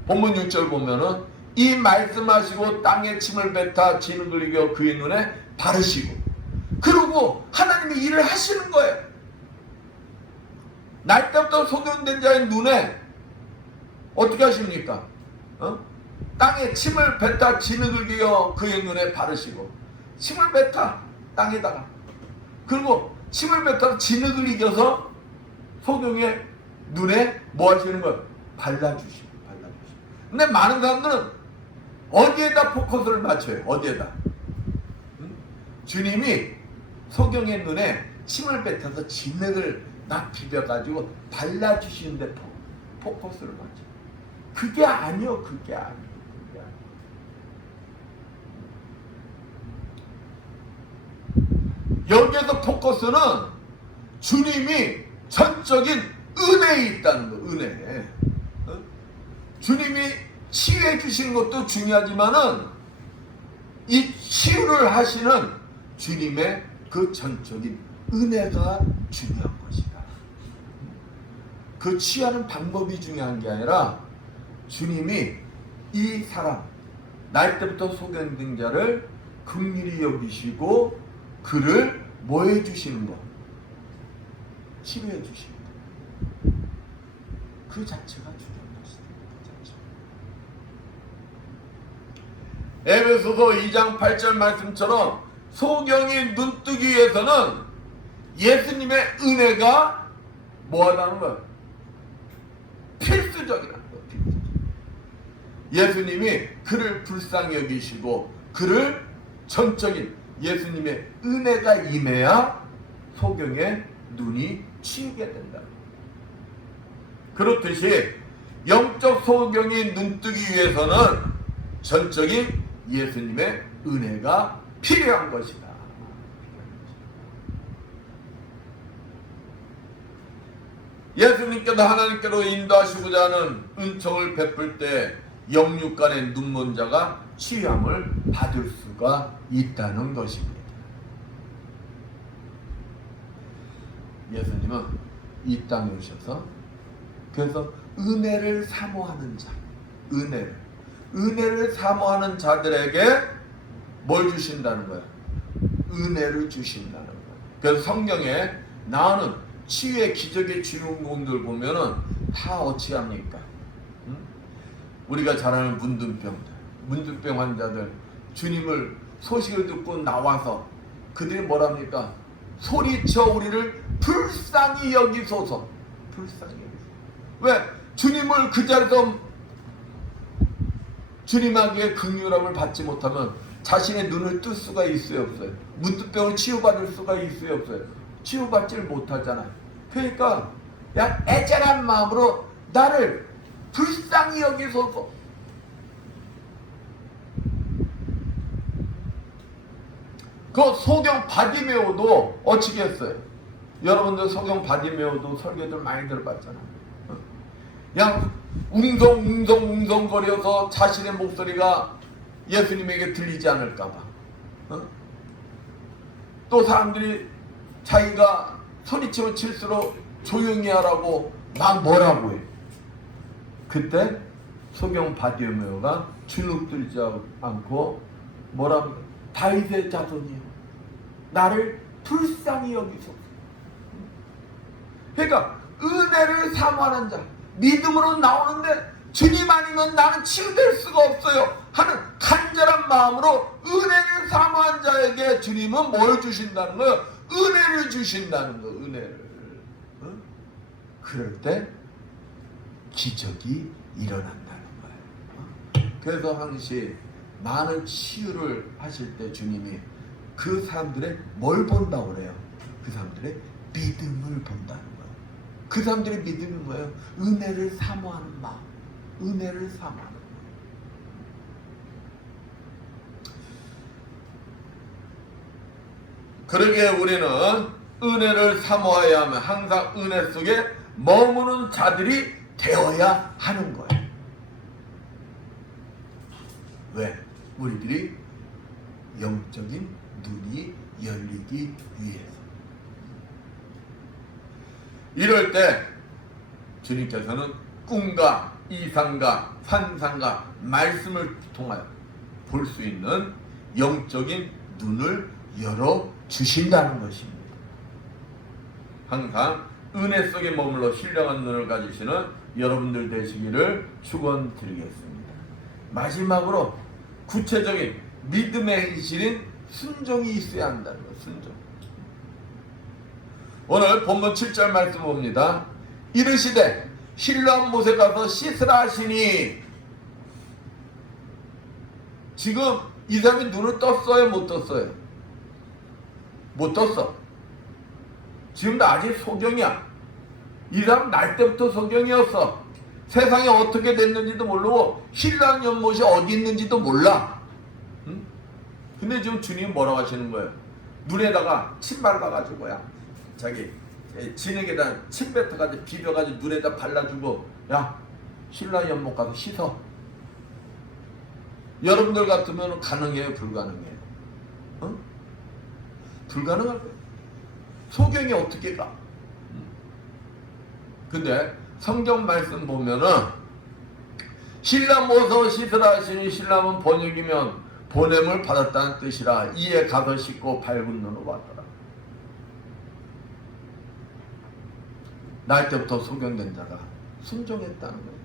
본문 6절 보면은 이 말씀하시고 땅에 침을 뱉어 진흙을 이겨 그의 눈에 바르시고, 그리고 하나님이 일을 하시는 거예요. 날 때부터 소경된 자의 눈에 어떻게 하십니까? 땅에 침을 뱉어 진흙을 이겨 그의 눈에 바르시고, 침을 뱉어 땅에다가, 그리고 침을 뱉어 진흙을 이겨서 소경의 눈에 뭐 하시는 거예요? 발라주시고. 근데 많은 사람들은 어디에다 포커스를 맞춰요? 어디에다? 주님이 소경의 눈에 침을 뱉어서 진흙을 막 비벼가지고 발라주시는데 포커스를 맞춰요. 그게 아니요. 그게 아니요. 여기에서 포커스는 주님이 전적인 은혜에 있다는 거예요. 은혜. 주님이 치유해 주시는 것도 중요하지만은 이 치유를 하시는 주님의 그 전적인 은혜가 중요한 것이다. 그 치유하는 방법이 중요한 게 아니라 주님이 이 사람, 날 때부터 소경된 자를 긍휼히 여기시고 그를 뭐 해주시는 것? 치유해 주시는 것. 그 자체가 중요한 것이다. 에베소서 2장 8절 말씀처럼 소경이 눈뜨기 위해서는 예수님의 은혜가 뭐하다는 거예요? 필수적이라는 거예요. 필수적. 예수님이 그를 불쌍히 여기시고 그를 전적인 예수님의 은혜가 임해야 소경의 눈이 치이게 된다. 그렇듯이 영적 소경이 눈뜨기 위해서는 전적인 예수님의 은혜가 필요한 것이다. 예수님께서 하나님께로 인도하시고자 하는 은총을 베풀 때 영육간의 눈먼 자가 치유함을 받을 수가 있다는 것입니다. 예수님은 이 땅에 오셔서 그래서 은혜를 사모하는 자, 은혜를 사모하는 자들에게 뭘 주신다는 거야? 은혜를 주신다는 거야. 그래서 성경에 나오는 치유의 기적의 주인공들 보면은 다 어찌 합니까? 우리가 잘 아는 문둥병 환자들, 주님을 소식을 듣고 나와서 그들이 뭐랍니까? 소리쳐 우리를 불쌍히 여기소서. 불쌍히 여기소서. 왜? 주님을 그 자리에서 주님에게 긍휼함을 받지 못하면 자신의 눈을 뜰 수가 있어요, 없어요? 문둥병을 치유받을 수가 있어요, 없어요? 치유받지를 못하잖아요. 그러니까 야 애절한 마음으로 나를 불쌍히 여기소서. 그 소경 바디메오도 어찌겠어요? 여러분들 소경 바디메오도 설교들 많이 들어봤잖아요. 야 웅성웅성웅성거려서 자신의 목소리가 예수님에게 들리지 않을까봐. 또 사람들이 자기가 소리치면 칠수록 조용히 하라고 막 뭐라고 해. 그때 소경 바디메오가 주눅들지 않고 뭐라고, 다윗의 자손이요, 나를 불쌍히 여기소서. 그러니까 은혜를 사모하는 자, 믿음으로 나오는데 주님 아니면 나는 치유될 수가 없어요 하는 간절한 마음으로 은혜를 사모한 자에게 주님은 뭘 주신다는 거예요? 은혜를 주신다는 거예요. 은혜를. 그럴 때 기적이 일어난다는 거예요. 그래서 항시 많은 치유를 하실 때 주님이 그 사람들의 뭘 본다고 그래요? 그 사람들의 믿음을 본다는 거예요. 그 사람들의 믿음이 뭐예요? 은혜를 사모하는 마음. 은혜를 사모하는 마음. 그러기에 우리는 은혜를 사모해야 하면 항상 은혜 속에 머무는 자들이 되어야 하는 거예요. 왜? 우리들이 영적인 눈이 열리기 위해서. 이럴 때 주님께서는 꿈과 이상과 환상과 말씀을 통하여 볼 수 있는 영적인 눈을 열어 주신다는 것입니다. 항상 은혜 속에 머물러 신령한 눈을 가지시는 여러분들 되시기를 축원드리겠습니다. 마지막으로 구체적인 믿음의 행실인 순종이 있어야 한다는 것. 순종. 오늘 본문 7절 말씀 봅니다. 이르시되 신랑 못에 가서 씻으라 하시니. 지금 이 사람이 눈을 떴어요? 못 떴어요? 못 떴어. 지금도 아직 소경이야. 이 사람 날 때부터 소경이었어. 세상에 어떻게 됐는지도 모르고 신랑 연못이 어디 있는지도 몰라. 응? 근데 지금 주님이 뭐라고 하시는 거예요? 눈에다가 침 발라가지고야, 자기 진흙에다 침 뱉어가지고 비벼가지고 눈에다 발라주고, 야, 신랑 연못 가서 씻어. 여러분들 같으면 가능해요? 불가능해요? 어? 불가능할 거예요. 소경이 어떻게 가? 근데 성경 말씀 보면은 신랑 모서 씻으라 하시니, 신랑은 번역이면 보냄을 받았다는 뜻이라. 이에 가서 씻고 밝은 눈으로 왔더라. 날 때부터 소경된 자가 순종했다는 거예요.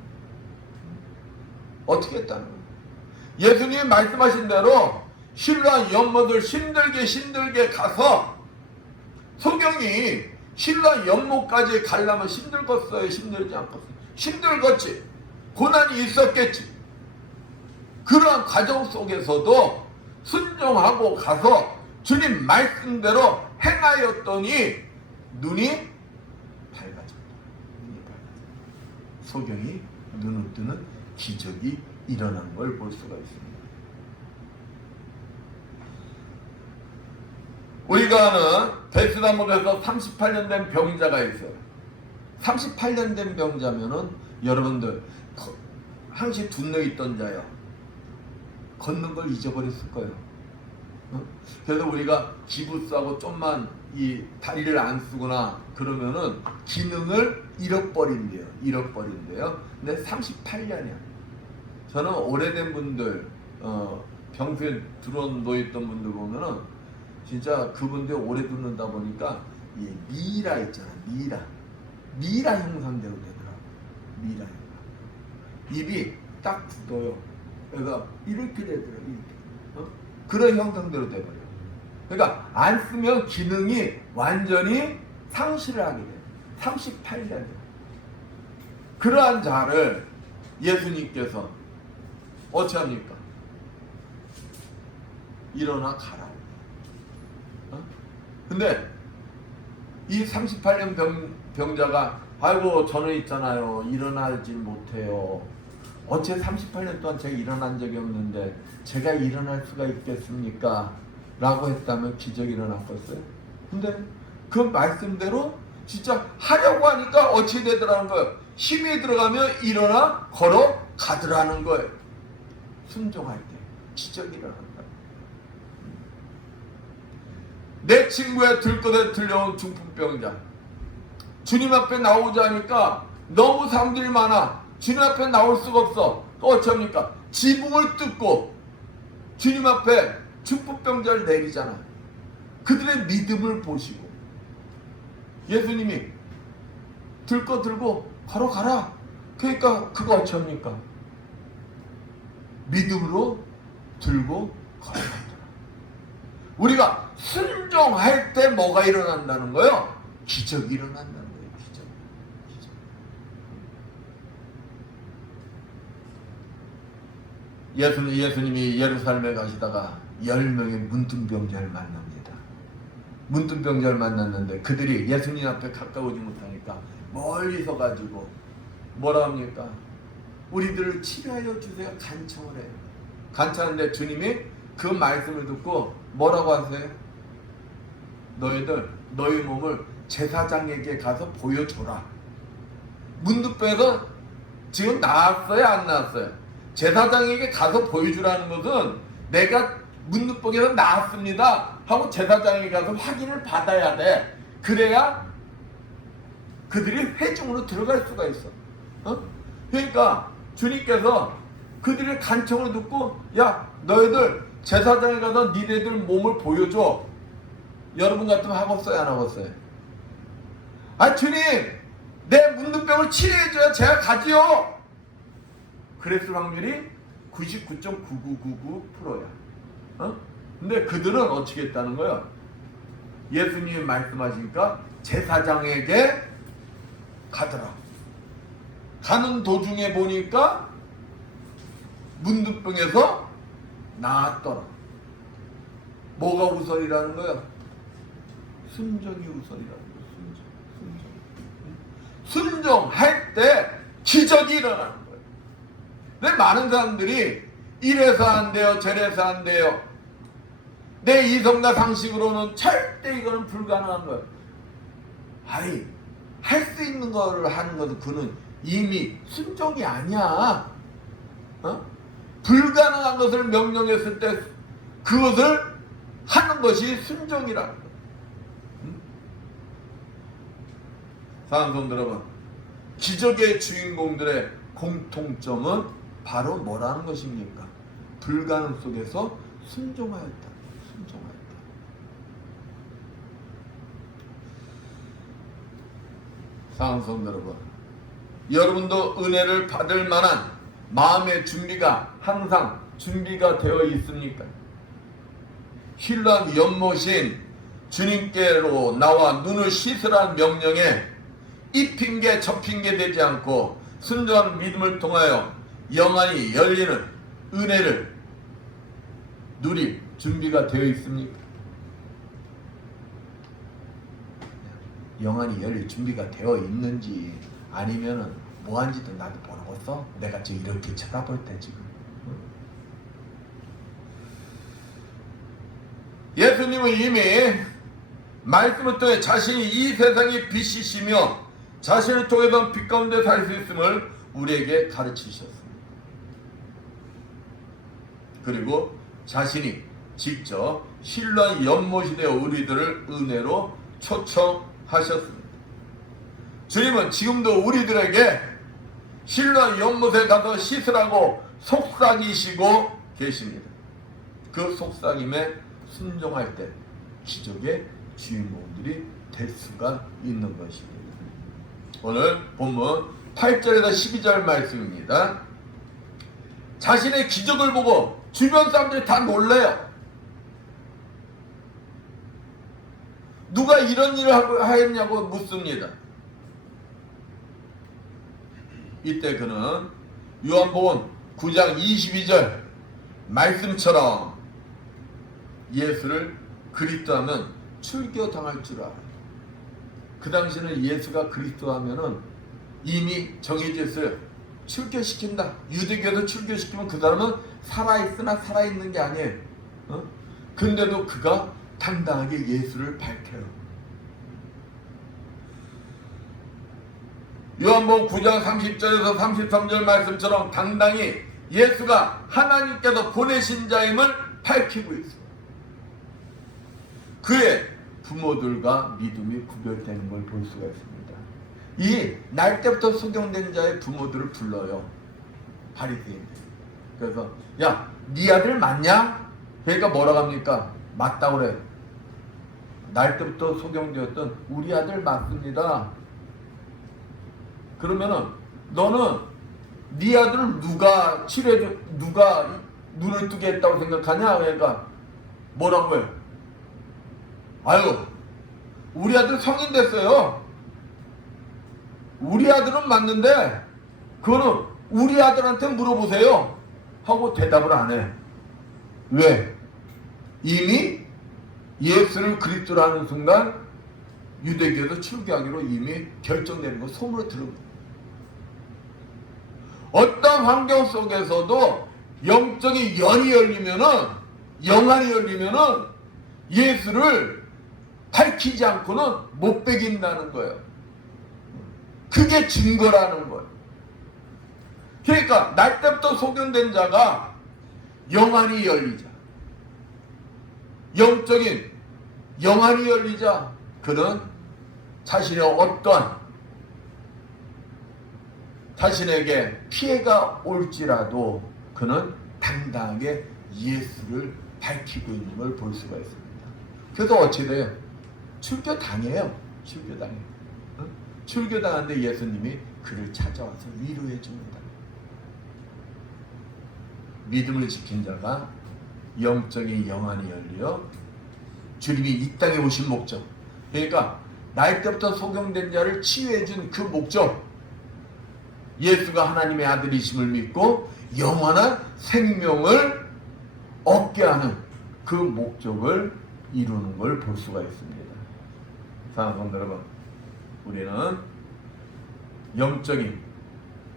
어떻게 했다는 거예요? 예수님이 말씀하신 대로 신랑 연못을 힘들게 가서, 소경이 신랑 연못까지 가려면 힘들겠어요? 힘들지 않겠어요? 힘들겠지. 고난이 있었겠지. 그러한 과정 속에서도 순종하고 가서 주님 말씀대로 행하였더니 눈이 밝아졌다. 눈이 밝아졌다. 소경이 눈을 뜨는 기적이 일어난 걸 볼 수가 있습니다. 우리가 아는 베스다못에서 38년 된 병자가 있어요. 38년 된 병자면은 여러분들 항시 둔너 있던 자야. 걷는 걸 잊어버렸을 거예요. 그래서 우리가 기부스하고 좀만 이 다리를 안 쓰거나 그러면은 기능을 잃어버린대요. 근데 38년이야. 저는 오래된 분들, 병수에 놓여있던 분들 보면은 진짜 그분들 오래 듣는다 보니까 이 미라 있잖아. 미라 형상대로 되더라고. 미라 형상. 입이 딱 굳어요. 그러니까 이렇게 되더라고. 이렇게. 그런 형상대로 돼버려. 그러니까 안 쓰면 기능이 완전히 상실을 하게 돼. 38년. 그러한 자를 예수님께서 어찌 합니까? 일어나 가라. 근데 이 38년 병자가 아이고 저는 있잖아요. 일어나지 못해요. 어째 38년 동안 제가 일어난 적이 없는데 제가 일어날 수가 있겠습니까? 라고 했다면 기적이 일어났겠어요? 근데 그 말씀대로 진짜 하려고 하니까 어찌 되더라는 거예요. 힘이 들어가면 일어나 걸어 가더라는 거예요. 순종할 때 기적이 일어난다. 내 친구의 들것에 들려온 중풍병자, 주님 앞에 나오자 하니까 너무 사람들이 많아. 주님 앞에 나올 수가 없어. 또 어쩝니까? 지붕을 뜯고 주님 앞에 중풍병자를 내리잖아요. 그들의 믿음을 보시고 예수님이 들거 들고 걸어가라. 그러니까 그거 어쩝니까? 믿음으로 들고 걸어간다. 우리가 순종할 때 뭐가 일어난다는 거예요? 기적이 일어난다는 거예요. 기적. 예수님이 예루살렘에 가시다가 10명의 문둥병자를 만납니다. 문둥병자를 만났는데 그들이 예수님 앞에 가까우지 못하니까 멀리서 가지고 뭐라 합니까? 우리들을 치료하여 주세요. 간청을 해요. 간청하는데 주님이 그 말씀을 듣고 뭐라고 하세요? 너희들 너희 몸을 제사장에게 가서 보여줘라. 문둥병에서 지금 나았어요? 안 나았어요? 제사장에게 가서 보여주라는 것은 내가 문둥병에서 나았습니다 하고 제사장에게 가서 확인을 받아야 돼. 그래야 그들이 회중으로 들어갈 수가 있어. 그러니까 주님께서 그들의 간청을 듣고 야 너희들 제사장에 가서 니네들 몸을 보여줘. 여러분 같으면 하겠어요? 안 하겠어요? 아 주님 내 문둥병을 치료해줘야 제가 가지요. 그랬을 확률이 99.9999%야. 근데 그들은 어떻게 했다는 거예요? 예수님이 말씀하시니까 제사장에게 가더라. 가는 도중에 보니까 문둥병에서 나았더라. 뭐가 우선이라는 거예요? 순종이 우선이라는 거예요. 순종할 때 기적이 일어나는 거예요. 근데 많은 사람들이 이래서 안 돼요, 저래서 안 돼요. 내 이성과 상식으로는 절대 이거는 불가능한 거예요. 아니, 할 수 있는 거를 하는 것은 그는 이미 순종이 아니야. 불가능한 것을 명령했을 때 그것을 하는 것이 순종이라는 거예요. 사랑하는 여러분, 기적의 주인공들의 공통점은 바로 뭐라는 것입니까? 불가능 속에서 순종하였다. 사랑하는 여러분, 여러분도 은혜를 받을 만한 마음의 준비가 항상 준비가 되어 있습니까? 신랑 연못인 주님께로 나와 눈을 씻으라는 명령에 이 핑계 저 핑계 되지 않고 순종한 믿음을 통하여 영안이 열리는 은혜를 누릴 준비가 되어 있습니까? 영안이 열릴 준비가 되어 있는지 아니면은 뭐한지도 나도 모르겠어. 내가 지금 이렇게 쳐다볼 때 지금 예수님은 이미 말씀을 통해 자신이 이 세상의 빛이시며 자신을 통해서 빛 가운데 살 수 있음을 우리에게 가르치셨습니다. 그리고 자신이 직접 신랑 연못이 되어 우리들을 은혜로 초청하셨습니다. 주님은 지금도 우리들에게 신랑 연못에 가서 씻으라고 속삭이시고 계십니다. 그 속삭임에 순종할 때 기적의 주인공들이 될 수가 있는 것입니다. 오늘 본문 8절에서 12절 말씀입니다. 자신의 기적을 보고 주변 사람들이 다 놀래요. 누가 이런 일을 하였냐고 묻습니다. 이때 그는 요한복음 9장 22절 말씀처럼 예수를 그리스도하면 출교당할 줄 알아요. 그 당시에는 예수가 그리스도하면은 이미 정해져 있어요. 출교시킨다. 유대교에서 출교시키면 그 사람은 살아있으나 살아있는 게 아니에요. 근데도 그가 당당하게 예수를 밝혀요. 요한복음 9장 30절에서 33절 말씀처럼 당당히 예수가 하나님께서 보내신 자임을 밝히고 있습니다. 그의 부모들과 믿음이 구별되는 걸 볼 수가 있습니다. 이 날 때부터 소경된 자의 부모들을 불러요. 바리새인들. 그래서 야, 네 아들 맞냐? 그러니까 뭐라고 합니까? 맞다고 그래. 날 때부터 소경되었던 우리 아들 맞습니다. 그러면은 너는 네 아들을 누가 치료해줘, 누가 눈을 뜨게 했다고 생각하냐? 그러니까 뭐라고 해요? 아유, 우리 아들 성인 됐어요. 우리 아들은 맞는데 그거는 우리 아들한테 물어보세요 하고 대답을 안 해. 왜? 이미 예수를 그리스도로 하는 순간 유대교에서 출교하기로 이미 결정되는 거 소문을 들은 거예요. 어떤 환경 속에서도 영적인 연이 열리면은, 영안이 열리면은 예수를 밝히지 않고는 못 배긴다는 거예요. 그게 증거라는 거예요. 그러니까 날 때부터 소견된 자가 영안이 열리자, 영적인 영안이 열리자 그는 자신의 어떠한 자신에게 피해가 올지라도 그는 당당하게 예수를 밝히고 있는 걸 볼 수가 있습니다. 그래서 어찌 돼요? 출교당해요. 출교당해요. 출교당하는데 예수님이 그를 찾아와서 위로해 줍니다. 믿음을 지킨 자가 영적인 영안이 열려 주님이 이 땅에 오신 목적, 그러니까 날 때부터 소경된 자를 치유해 준 그 목적, 예수가 하나님의 아들이심을 믿고 영원한 생명을 얻게 하는 그 목적을 이루는 걸 볼 수가 있습니다. 사랑하는 성도 여러분, 우리는 영적인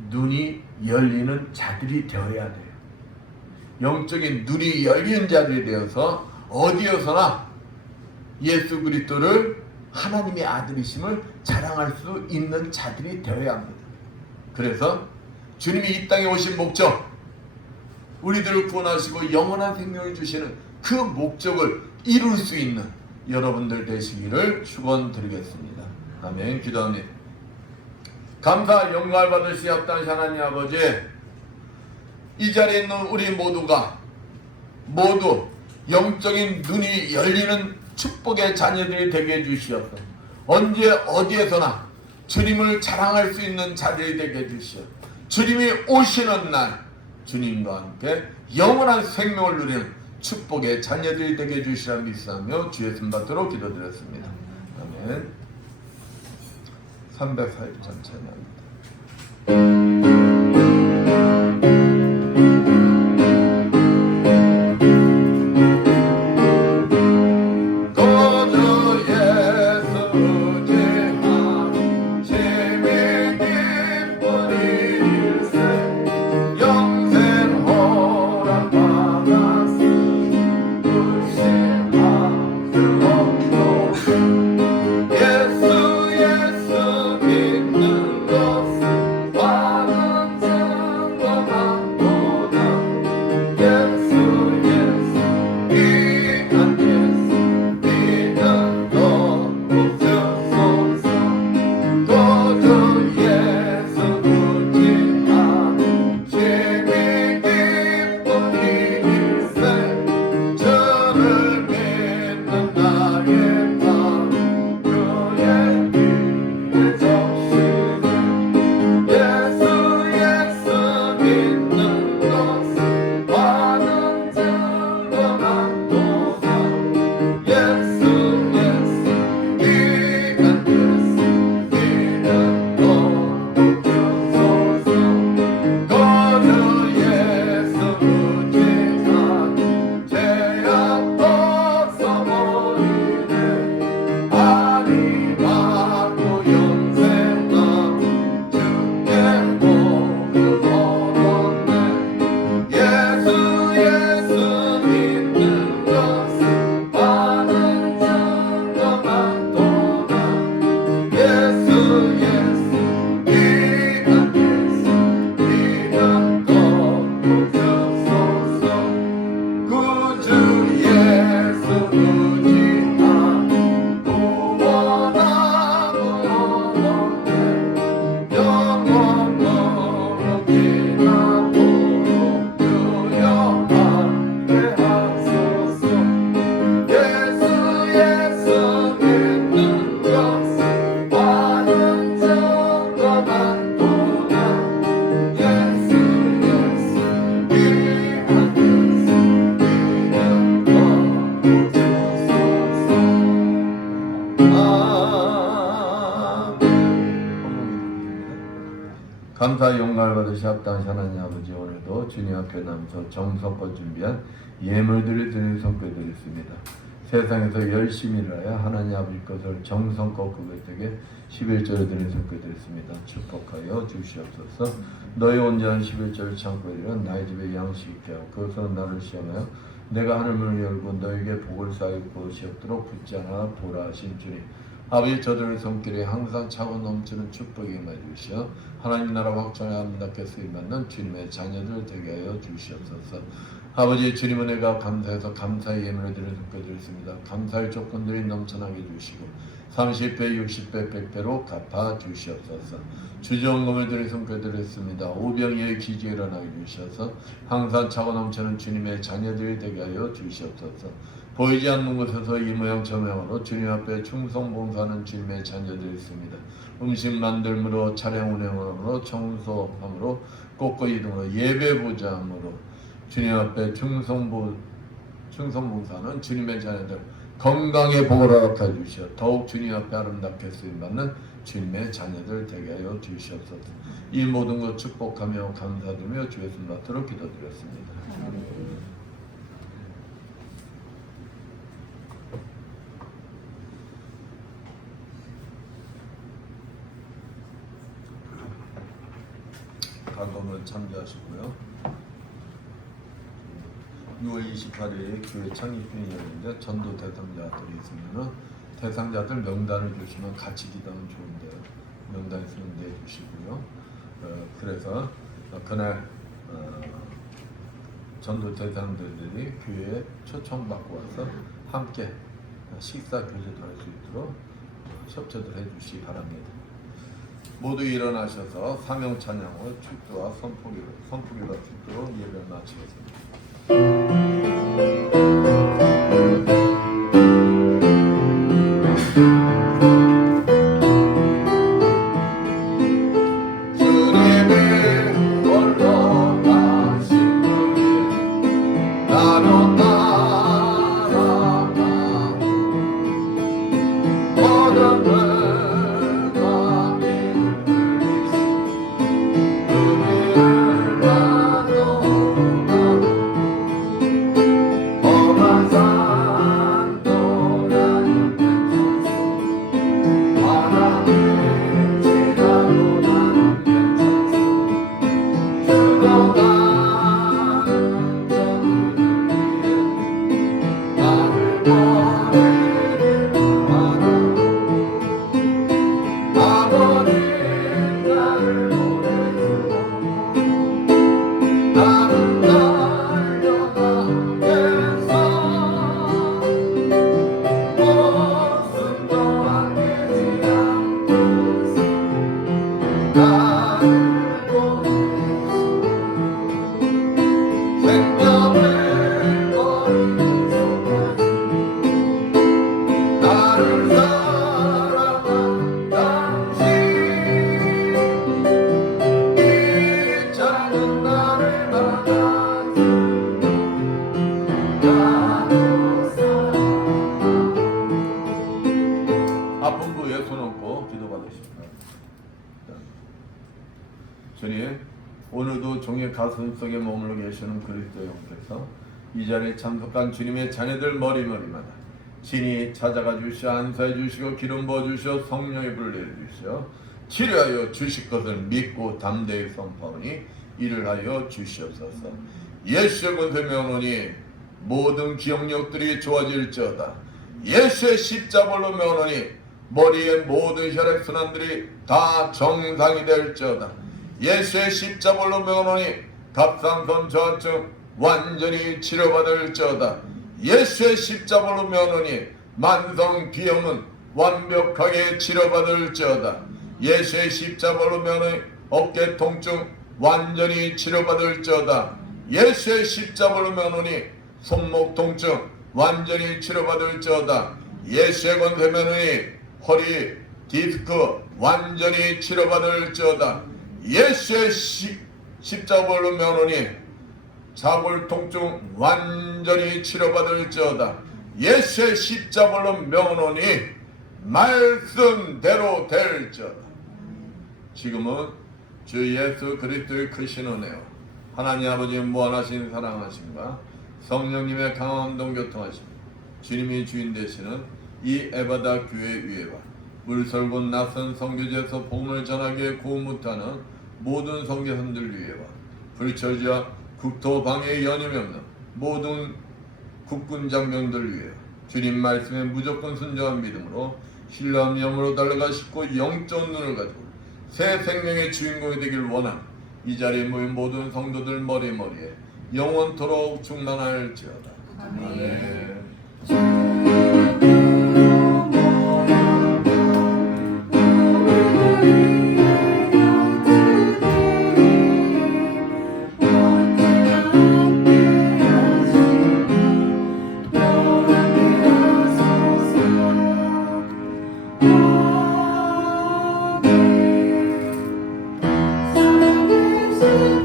눈이 열리는 자들이 되어야 돼요. 영적인 눈이 열리는 자들이 되어서 어디에서나 예수 그리스도를 하나님의 아들이심을 자랑할 수 있는 자들이 되어야 합니다. 그래서 주님이 이 땅에 오신 목적, 우리들을 구원하시고 영원한 생명을 주시는 그 목적을 이룰 수 있는 여러분들 되시기를 축원드리겠습니다. 아멘. 기도합니다. 감사 영광을 받으시 합당하신 하나님 아버지, 이 자리에 있는 우리 모두가 모두 영적인 눈이 열리는 축복의 자녀들이 되게 해주시옵소서. 언제 어디에서나 주님을 자랑할 수 있는 자들이 되게 해주시옵소서. 주님이 오시는 날 주님과 함께 영원한 생명을 누리는 축복의 자녀들이 되게 해주시라 믿사며 주의 손 받도록 기도드렸습니다. 아멘. 340장 찬양입니다. 예수 예수 믿는 것 감사 영광을 받으시 합당하신 하나님 아버지, 오늘도 주님 앞에 남서 정성껏 준비한 예물들을 드리는 손겨드렸습니다. 세상에서 열심히 일하여 하나님 아버지 것을 정성껏 그것에게 11절을 드리는 손겨드렸습니다. 축복하여 주시옵소서. 너희 온전한 11절을 참고 이르는 나의 집에 양식 있게 하고 그것으로 나를 시험하여 내가 하늘문을 열고 너에게 복을 쌓일 곳이 없도록 붙지 않아 보라 하신 주님, 아버지, 저들의 손길에 항상 차고 넘치는 축복이 임하여 주시어 하나님 나라 확장에 아름답게 쓰임받는 주님의 자녀들 되게 하여 주시옵소서. 아버지, 주님은 내가 감사해서 감사의 예물을 드리는 손겨드렸습니다. 감사의 조건들이 넘쳐나게 주시고 30배, 60배, 100배로 갚아 주시옵소서. 주정금을 드릴 손겨드렸습니다. 오병이의 기지에 일어나게 주셔서 항상 차고 넘치는 주님의 자녀들이 되게 하여 주시옵소서. 보이지 않는 곳에서 이 모양 저 모양으로 주님 앞에 충성 봉사하는 주님의 자녀들이 있습니다. 음식 만들므로, 차량 운행함으로, 청소함으로, 꽃거리 등으로, 예배 보좌함으로 주님 앞에 충성 봉사하는 주님의 자녀들 건강에 복을 허락해 주시어 더욱 주님 앞에 아름답게 쓰임받는 주님의 자녀들 되게 하여 주시옵소서. 이 모든 것 축복하며 감사드리며 주의 손 받도록 기도드렸습니다. 간검을 참조하시고요. 6월 28일에 교회 창립회의 열리는데 전도 대상자들이 있으면 대상자들 명단을 주시면 같이 기도하면 좋은데요. 명단 있으면 내주시고요. 그래서 그날 전도 대상자들이 교회에 초청받고 와서 함께 식사 교제도 할 수 있도록 협조를 해주시기 바랍니다. 모두 일어나셔서 사명 찬양으로 축도와 선포기도 축도로 예배를 마치겠습니다. 주님, 오늘도 종의 가슴 속에 머물러 계시는 그리스도 영께서 이 자리에 참석한 주님의 자녀들 머리머리마다 친히 찾아가 주시어 안수해 주시고 기름 부어 주시어 성령의 불을 내려주시어 치료하여 주실 것을 믿고 담대히 선포하니 이를 하여 주시옵소서. 예수의 권세 명하노니 모든 기억력들이 좋아질지어다. 예수의 십자벌로 명하노니 머리의 모든 혈액순환들이 다 정상이 될지어다. 예수의 십자벌로 명하노니 갑상선 저하증 완전히 치료받을지어다. 예수의 십자벌로 명하노니 만성 비염은 완벽하게 치료받을지어다. 예수의 십자벌로 명하노니 어깨 통증 완전히 치료받을지어다. 예수의 십자벌로 명하노니 손목 통증 완전히 치료받을지어다. 예수의 권세 명하노니 허리 디스크 완전히 치료받을지어다. 예수의 십자벌로 명하노니 자골 통증 완전히 치료받을지어다. 예수의 십자벌로 명하노니 말씀대로 될지어다. 지금은 주 예수 그리스도의 크신 은혜요 하나님 아버지의 무한하신 사랑하심과 성령님의 강함동 교통하심 주님이 주인 되시는 이 에바다 교회 위에와 물설곤 낯선 선교지에서 복음을 전하기에 구원 못하는 모든 선교사들 위에와 불철지와 국토 방해에 연임이 없는 모든 국군 장병들 위해 주님 말씀에 무조건 순종한 믿음으로 신뢰함 영으로 달려가시고 영적 눈을 가지고 새 생명의 주인공이 되길 원하는 이 자리에 모인 모든 성도들 머리머리에 영원토록 충만할지어다. 아멘. 사랑의